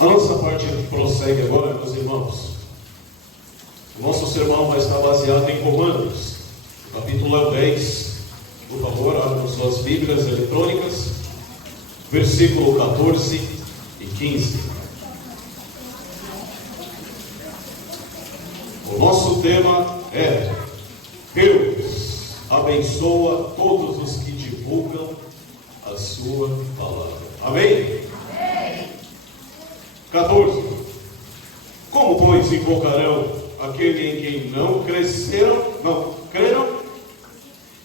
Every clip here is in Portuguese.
A nossa parte prossegue agora, meus irmãos. O nosso sermão vai estar baseado em Romanos, capítulo 10. Por favor, abram suas Bíblias eletrônicas, versículo 14 e 15. O nosso tema é: Deus abençoa todos os que divulgam a sua palavra. Amém? 14. Como, pois, invocarão aquele em quem não creram?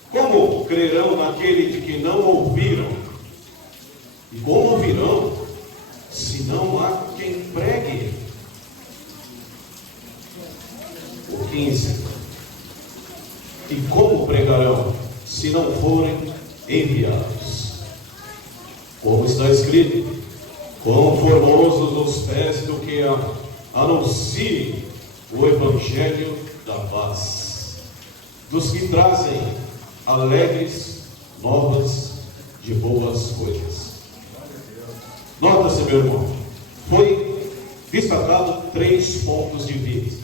Como crerão naquele de que não ouviram? E como ouvirão, se não há quem pregue? O 15. E como pregarão, se não forem enviados? Como está escrito: quão formosos os pés do que anunciem o Evangelho da paz, dos que trazem alegres novas de boas coisas. Nota-se, meu irmão, foi destacado 3 pontos de vista.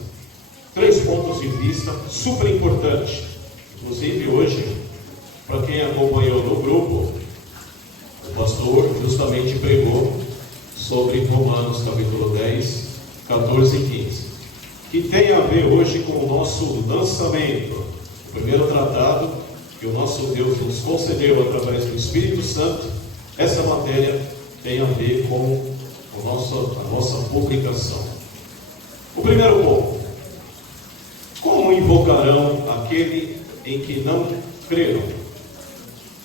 3 pontos de vista super importantes. Inclusive hoje, para quem acompanhou no grupo, o pastor justamente pregou sobre Romanos capítulo 10, 14 e 15, que tem a ver hoje com o nosso lançamento, o primeiro tratado que o nosso Deus nos concedeu através do Espírito Santo. Essa matéria tem a ver com a nossa publicação. O primeiro ponto: como invocarão aquele em que não creram?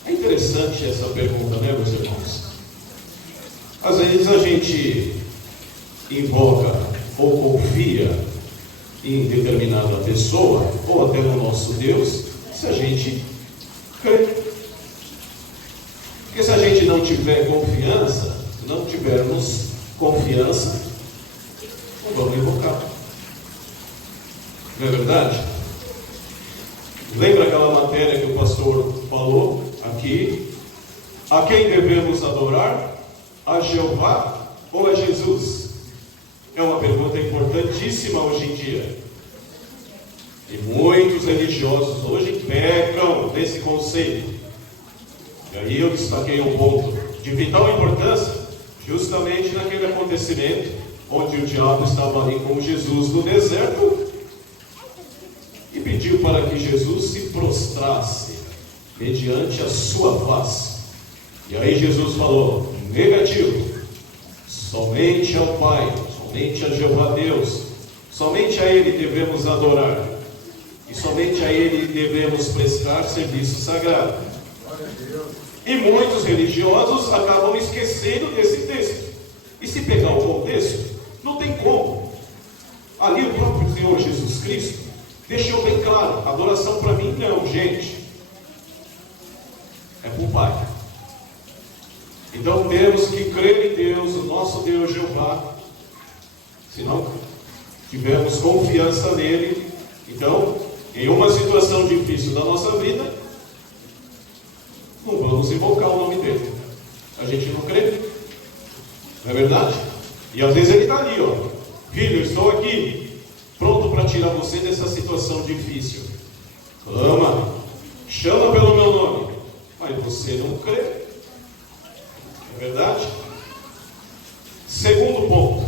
É interessante essa pergunta, né, meus irmãos? Às vezes a gente invoca ou confia em determinada pessoa, ou até no nosso Deus, se a gente crê. Porque se a gente não tiver confiança, não tivermos confiança, não vamos invocar. Não é verdade? Lembra aquela matéria que o pastor falou aqui? A quem devemos adorar? A Jeová ou a Jesus? É uma pergunta importantíssima hoje em dia. E muitos religiosos hoje pecam nesse conceito. E aí eu destaquei um ponto de vital importância, justamente naquele acontecimento onde o diabo estava ali com Jesus no deserto e pediu para que Jesus se prostrasse mediante a sua face. E aí Jesus falou: negativo, somente ao Pai, somente a Jeová Deus, somente a Ele devemos adorar, e somente a Ele devemos prestar serviço sagrado. E muitos religiosos acabam esquecendo desse texto. E se pegar o contexto, não tem como. Ali o próprio Senhor Jesus Cristo deixou bem claro: adoração para mim não, gente, é para o Pai. Então temos que crer em Deus, o nosso Deus Jeová. Se não tivermos confiança nele, então, em uma situação difícil da nossa vida, não vamos invocar o nome dele. A gente não crê, não é verdade? E às vezes ele está ali, ó: filho, eu estou aqui, pronto para tirar você dessa situação difícil. Clama, chama pelo meu nome, mas você não crê. É verdade? Segundo ponto: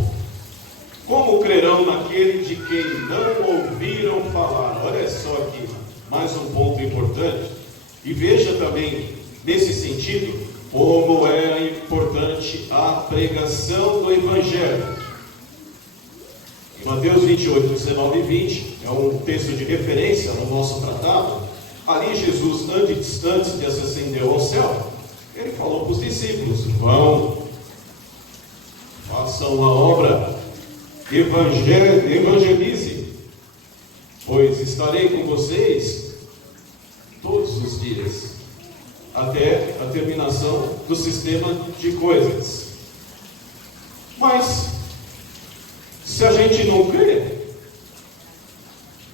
como crerão naquele de quem não ouviram falar? Olha só aqui, mais um ponto importante. E veja também, nesse sentido, como era importante a pregação do Evangelho. Em Mateus 28, 19 e 20, é um texto de referência no nosso tratado. Ali Jesus, antes de ascender ao céu, ele falou para os discípulos: vão, façam a obra, evangelize, pois estarei com vocês todos os dias, até a terminação do sistema de coisas. Mas, se a gente não crê,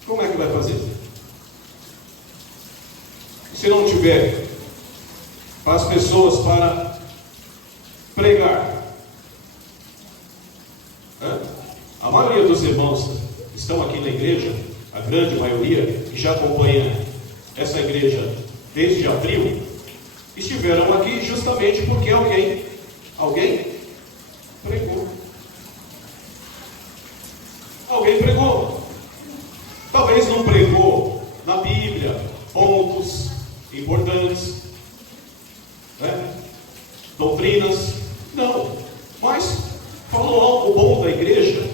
como é que vai fazer? Se não tiver as pessoas para pregar, A maioria dos irmãos estão aqui na igreja, a grande maioria, que já acompanha essa igreja desde abril, estiveram aqui justamente porque alguém pregou. Alguém pregou. Talvez não pregou na Bíblia pontos importantes, doutrinas, não, mas falou algo bom da igreja,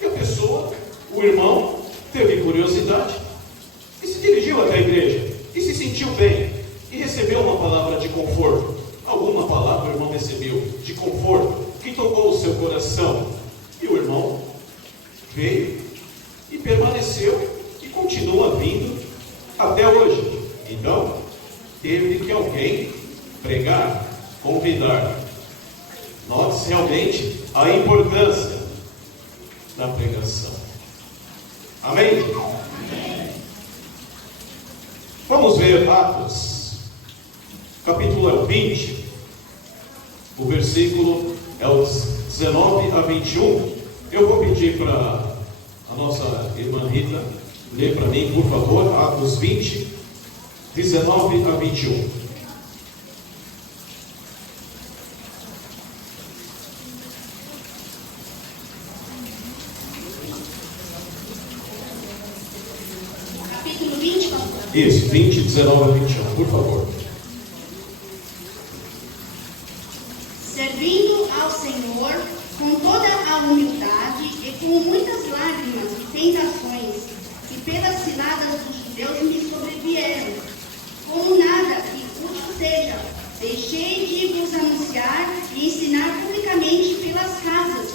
e a pessoa, o irmão, teve curiosidade e se dirigiu até a igreja e se sentiu bem e recebeu uma palavra de conforto. Alguma palavra o irmão recebeu de conforto que tocou o seu coração, e o irmão veio e permaneceu e continua vindo até hoje. Então teve que alguém pregar, convidar. Note realmente a importância da pregação. Amém? Amém. Vamos ver Atos, capítulo 20, o versículo é o 19 a 21. Eu vou pedir para a nossa irmã Rita ler para mim, por favor, Atos 20, 19 a 21. Capítulo 20, pastor? Isso, 20, 19 a 21, por favor. Servindo ao Senhor com toda a humildade e com muitas lágrimas e tentações, que pelas ciladas dos judeus me sobrevieram. Como nada que custo seja, deixei de vos anunciar e ensinar publicamente pelas casas,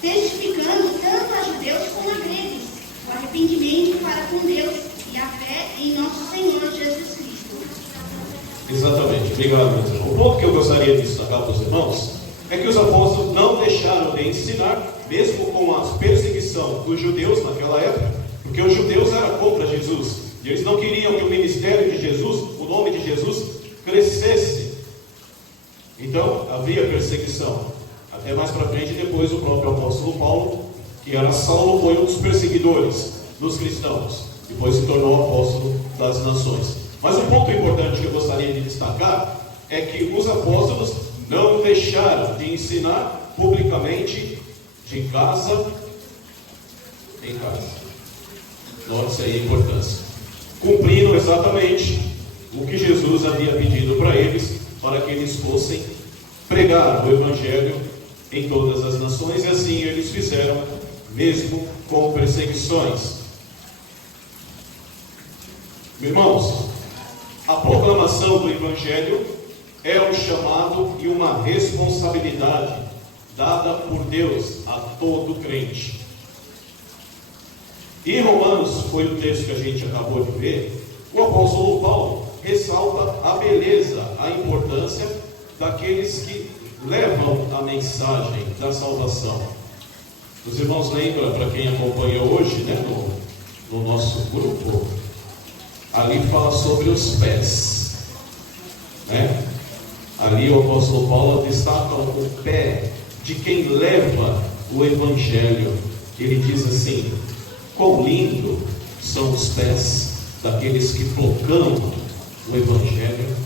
testificando tanto a judeus como a gregos, o arrependimento para com Deus e a fé em nosso Senhor Jesus Cristo. Exatamente, obrigado, meu irmão. O ponto que eu gostaria de destacar para os irmãos é que os apóstolos não deixaram de ensinar, mesmo com a perseguição dos judeus naquela época, porque os judeus eram contra Jesus, e eles não queriam que o ministério de Jesus, o nome de Jesus, crescesse. Então havia perseguição. Até mais para frente, depois o próprio apóstolo Paulo, que era Saulo, foi um dos perseguidores dos cristãos, depois se tornou apóstolo das nações. Mas um ponto importante que eu gostaria de destacar é que os apóstolos não deixaram de ensinar publicamente, de casa em casa. Note aí a importância. Cumprindo exatamente o que Jesus havia pedido para eles, para que eles fossem pregar o Evangelho em todas as nações, e assim eles fizeram, mesmo com perseguições. Irmãos, a proclamação do Evangelho é um chamado e uma responsabilidade dada por Deus a todo crente. Em Romanos, foi o texto que a gente acabou de ver, o apóstolo Paulo ressalta a beleza, a importância daqueles que levam a mensagem da salvação. Os irmãos lembram, para quem acompanha hoje, no nosso grupo, ali fala sobre os pés, Ali o apóstolo Paulo destaca o pé de quem leva o Evangelho. Ele diz assim: quão lindo são os pés daqueles que proclamam o Evangelho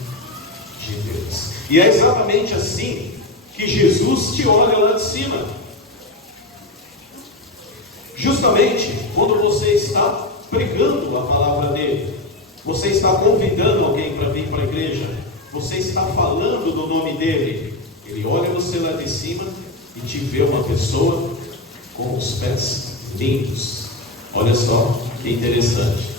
de Deus. E é exatamente assim que Jesus te olha lá de cima. Justamente quando você está pregando a palavra dele, você está convidando alguém para vir para a igreja, você está falando do nome dele, ele olha você lá de cima e te vê uma pessoa com os pés limpos. Olha só que interessante.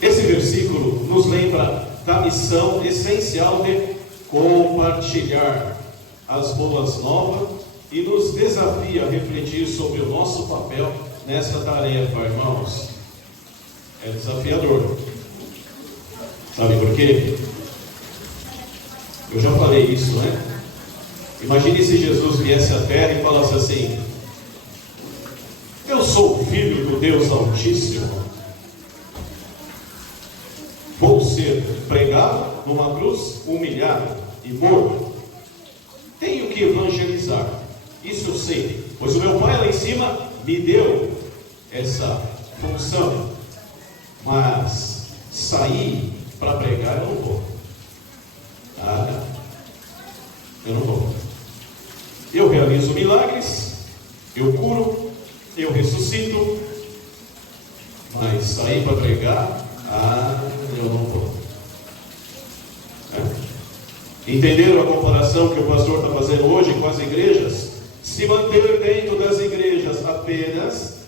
Esse versículo nos lembra da missão essencial de compartilhar as boas novas e nos desafia a refletir sobre o nosso papel nessa tarefa, irmãos. É desafiador. Sabe por quê? Eu já falei isso, Imagine se Jesus viesse à terra e falasse assim: eu sou o filho do Deus Altíssimo, vou ser pregado numa cruz, humilhado e morto, tenho que evangelizar, Isso eu sei, pois o meu Pai lá em cima me deu essa função. Mas sair para pregar eu não vou. Eu não vou. Eu realizo milagres, eu curo, eu ressuscito, mas sair para pregar, eu não vou. Entenderam a comparação que o pastor está fazendo hoje com as igrejas? Se manter dentro das igrejas apenas,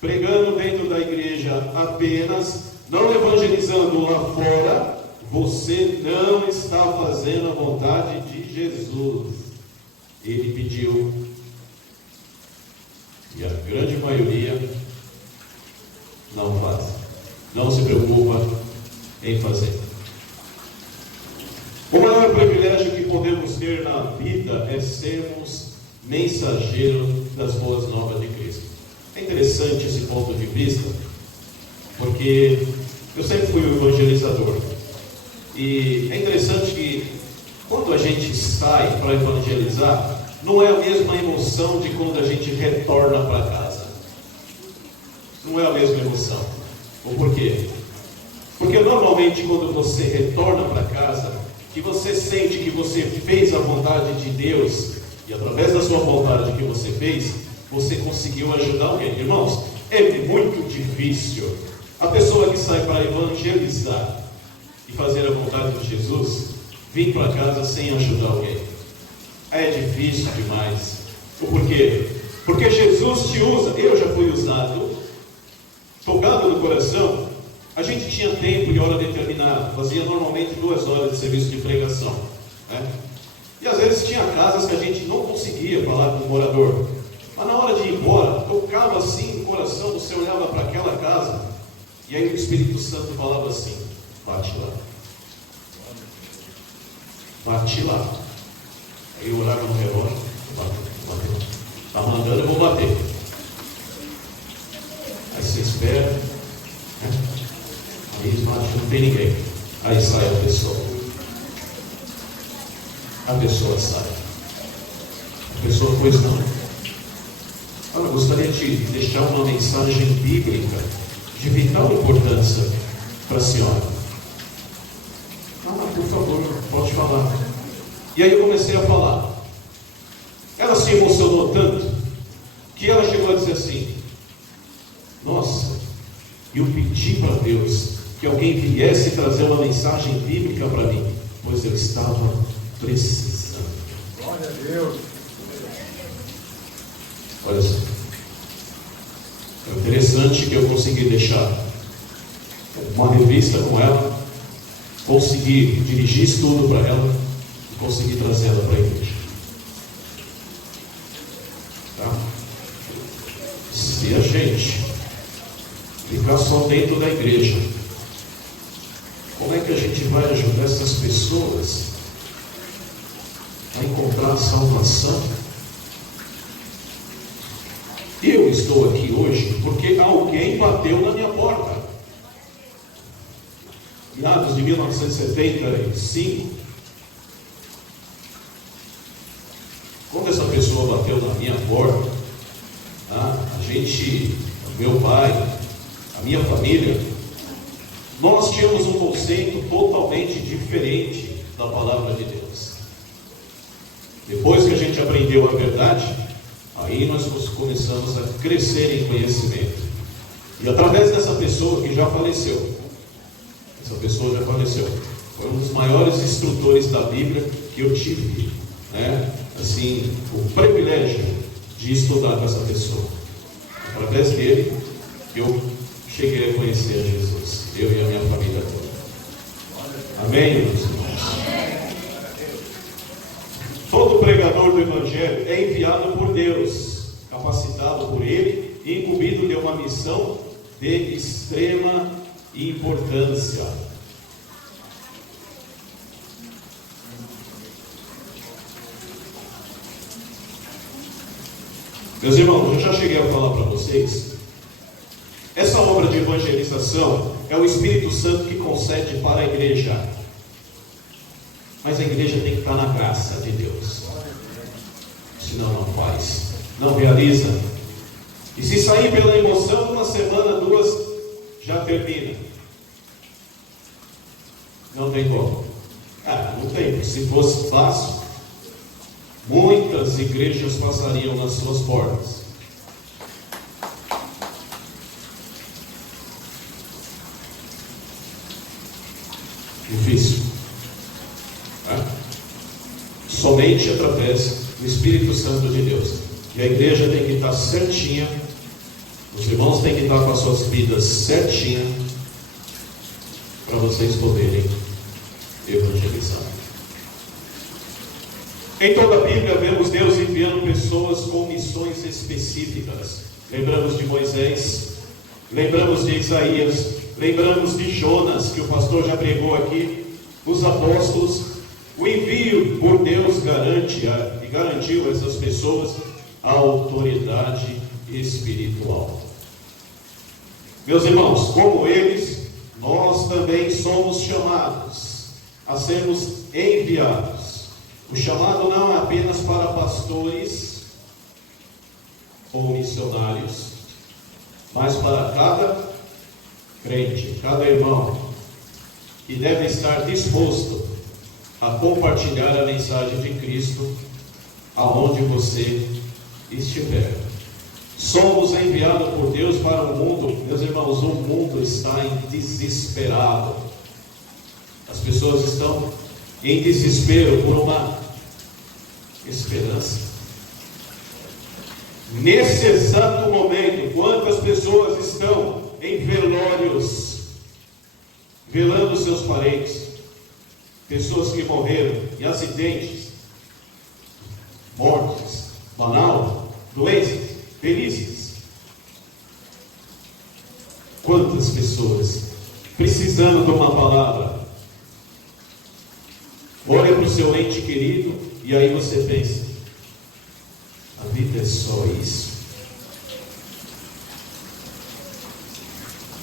pregando dentro da igreja apenas, não evangelizando lá fora, você não está fazendo a vontade de Jesus. Ele pediu, e a grande maioria não faz, não se preocupa em fazer. O maior privilégio que podemos ter na vida é sermos mensageiros das boas novas de Cristo. É interessante esse ponto de vista, porque eu sempre fui um evangelizador, e é interessante que quando a gente sai para evangelizar, não é a mesma emoção de quando a gente retorna para casa. Não é a mesma emoção. O porquê? Porque normalmente quando você retorna para casa, que você sente que você fez a vontade de Deus, e através da sua vontade que você fez, você conseguiu ajudar alguém. Irmãos, é muito difícil a pessoa que sai para evangelizar e fazer a vontade de Jesus vir para casa sem ajudar alguém. É difícil demais. O porquê? Porque Jesus te usa. Eu já fui usado, tocado no coração. A gente tinha tempo e hora determinada, fazia normalmente 2 horas de serviço de pregação, né? E às vezes tinha casas que a gente não conseguia falar com o morador, mas na hora de ir embora, tocava assim no coração, você olhava para aquela casa, e aí o Espírito Santo falava assim: bate lá, bate lá. Aí eu olhava no relógio, bater. Está mandando, eu vou bater. Aí você espera, né? Aí bate, não tem ninguém. Aí sai a pessoa. A pessoa sai. A pessoa, pois não. Eu gostaria de deixar uma mensagem bíblica de vital importância para a senhora. Por favor, pode falar. E aí eu comecei a falar. Ela se emocionou tanto que ela chegou a dizer assim: nossa, eu pedi para Deus que alguém viesse trazer uma mensagem bíblica para mim, pois eu estava precisando. Glória a Deus. Olha só, é interessante que eu consegui deixar uma revista com ela, consegui dirigir estudo para ela e consegui trazer ela para a igreja. Tá? Se a gente ficar só dentro da igreja, como é que a gente vai ajudar essas pessoas a encontrar a salvação? Eu estou aqui hoje porque alguém bateu na minha porta. Meados de 1975, quando essa pessoa bateu na minha porta, tá? Meu pai, a minha família, nós tínhamos um conceito totalmente diferente da palavra de Deus. Depois que a gente aprendeu a verdade, aí nós começamos a crescer em conhecimento. E através dessa pessoa que já faleceu, foi um dos maiores instrutores da Bíblia que eu tive, né? Assim, o privilégio de estudar com essa pessoa. Através dele, eu cheguei a conhecer a Jesus, eu e a minha família toda. Amém, meus irmãos? Todo pregador do Evangelho é enviado por Deus, capacitado por Ele e incumbido de uma missão de extrema importância. Meus irmãos, eu já cheguei a falar para vocês, essa obra de evangelização é o Espírito Santo que concede para a igreja, mas a igreja tem que estar na graça de Deus. senão não faz, não realiza. E se sair pela emoção, uma semana, duas, já termina. Não tem como. Não tem. Se fosse fácil, muitas igrejas passariam nas suas portas. Difícil. Somente através do Espírito Santo de Deus. E a igreja tem que estar certinha, os irmãos têm que estar com as suas vidas certinhas, para vocês poderem evangelizar. Em toda a Bíblia vemos Deus enviando pessoas com missões específicas. Lembramos de Moisés, lembramos de Isaías, lembramos de Jonas, que o pastor já pregou aqui, os apóstolos. O envio por Deus garantiu a essas pessoas a autoridade espiritual. Meus irmãos, como eles, nós também somos chamados a sermos enviados. O chamado não é apenas para pastores ou missionários, mas para cada crente, cada irmão, que deve estar disposto a compartilhar a mensagem de Cristo aonde você estiver. Somos enviados por Deus para o mundo. Meus irmãos, o mundo está em desesperado. As pessoas estão em desespero por uma esperança. Nesse exato momento, quantas pessoas estão em velórios, velando seus parentes, pessoas que morreram em acidentes, mortes, banal, doenças, felizes. Quantas pessoas precisando de uma palavra. Olha para o seu ente querido e aí você pensa: a vida é só isso?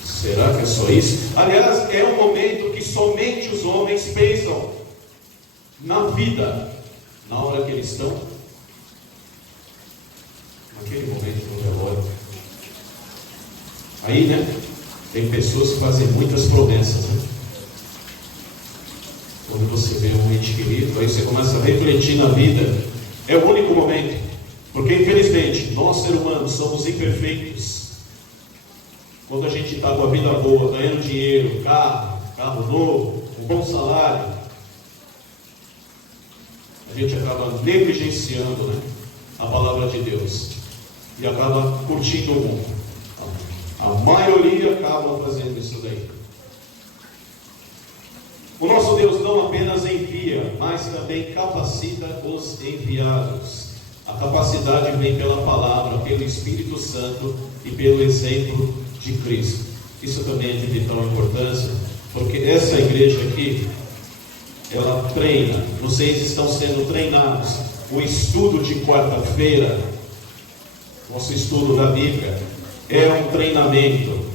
Será que é só isso? Aliás, é um momento que somente os homens pensam na vida, na hora que eles estão, naquele momento do velório. Aí, tem pessoas que fazem muitas promessas, Quando você vê um ente querido, aí você começa a refletir na vida. É o único momento, porque infelizmente, nós seres humanos somos imperfeitos. Quando a gente está com a vida boa, ganhando dinheiro, carro novo, um bom salário, a gente acaba negligenciando a palavra de Deus e acaba curtindo o mundo. A maioria acaba fazendo isso daí. O nosso Deus não apenas envia, mas também capacita os enviados. A capacidade vem pela palavra, pelo Espírito Santo e pelo exemplo de Cristo. Isso também é de vital importância, porque essa igreja aqui, ela treina, vocês estão sendo treinados. O estudo de quarta-feira, nosso estudo da Bíblia, é um treinamento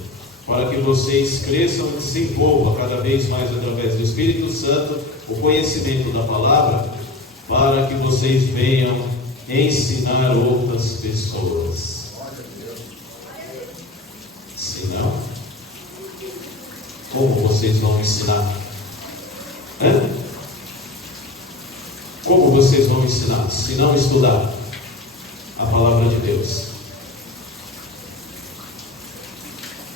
para que vocês cresçam e desenvolvam cada vez mais através do Espírito Santo o conhecimento da palavra, para que vocês venham ensinar outras pessoas. Se não, como vocês vão ensinar? Como vocês vão ensinar se não estudar a palavra de Deus?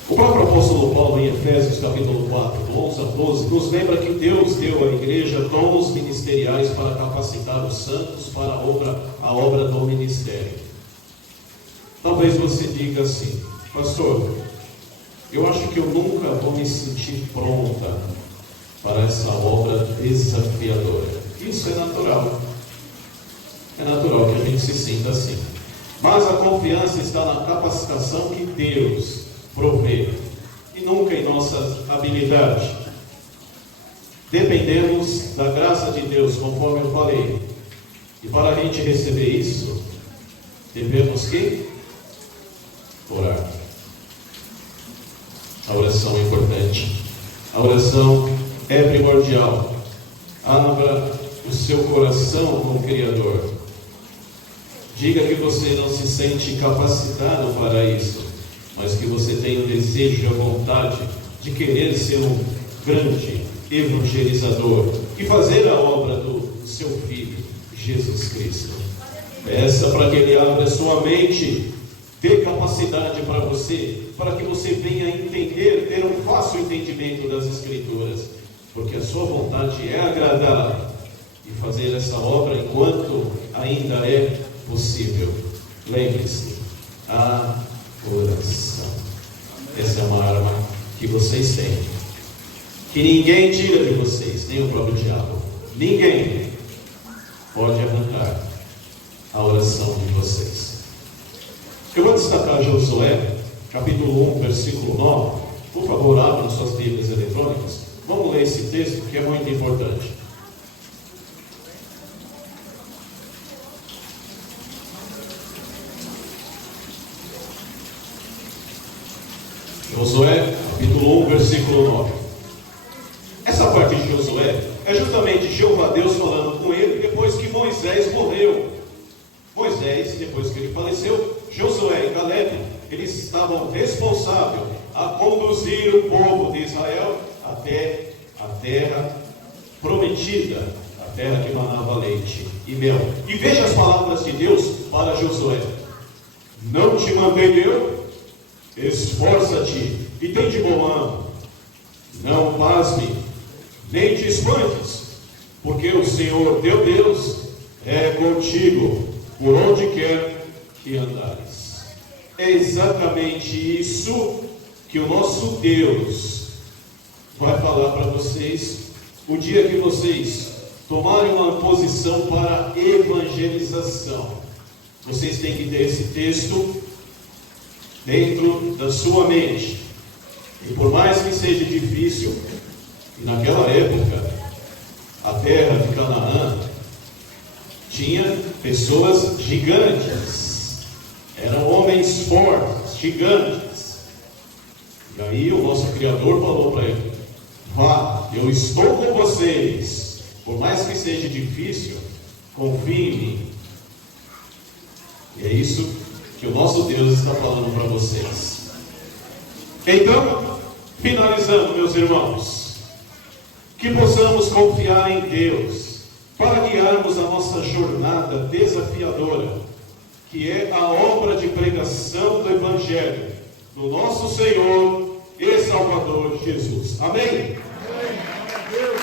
O próprio apóstolo Paulo, em Efésios capítulo 4, do 11 a 12, nos lembra que Deus deu à igreja dons ministeriais para capacitar os santos para a obra do ministério. Talvez você diga assim: pastor, eu acho que eu nunca vou me sentir pronta para essa obra desafiadora. Isso é natural. É natural que a gente se sinta assim. Mas a confiança está na capacitação que Deus provê, e nunca em nossa habilidade. Dependemos da graça de Deus, conforme eu falei. E para a gente receber isso, devemos que? Orar. A oração é importante. A oração é primordial. Abra o seu coração com o Criador. Diga que você não se sente capacitado para isso, mas que você tem o desejo e a vontade de querer ser um grande evangelizador e fazer a obra do seu Filho, Jesus Cristo. Peça para que Ele abra sua mente, dê capacidade para você, para que você venha entender, ter um fácil entendimento das Escrituras, porque a sua vontade é agradá-lo e fazer essa obra enquanto ainda é possível. Lembre-se, a oração. Essa é uma arma que vocês têm, que ninguém tira de vocês, nem o próprio diabo. Ninguém pode arrancar a oração de vocês. Eu vou destacar Josué, capítulo 1, versículo 9. Por favor, abram suas Bíblias eletrônicas. Vamos ler esse texto que é muito importante. Josué, capítulo 1, versículo 9. Essa parte de Josué é justamente Jeová Deus falando com ele depois que Moisés morreu. Moisés, depois que ele faleceu, Josué e Caleb, eles estavam responsáveis a conduzir o povo de Israel até a terra prometida, a terra que manava leite e mel. E veja as palavras de Deus para Josué: não te mandei eu? Esforça-te e tem de bom ânimo, não pasme, nem te espantes, porque o Senhor teu Deus é contigo, por onde quer que andares. É exatamente isso que o nosso Deus vai falar para vocês, o dia que vocês tomarem uma posição para evangelização. Vocês têm que ter esse texto dentro da sua mente. E por mais que seja difícil, e naquela época a terra de Canaã tinha pessoas gigantes, eram homens fortes, gigantes. E aí o nosso Criador falou para ele: vá, eu estou com vocês, por mais que seja difícil, confie em mim. E é isso que o nosso Deus está falando para vocês. Então, finalizando, meus irmãos, que possamos confiar em Deus para guiarmos a nossa jornada desafiadora, que é a obra de pregação do Evangelho do nosso Senhor e Salvador Jesus. Amém? Amém.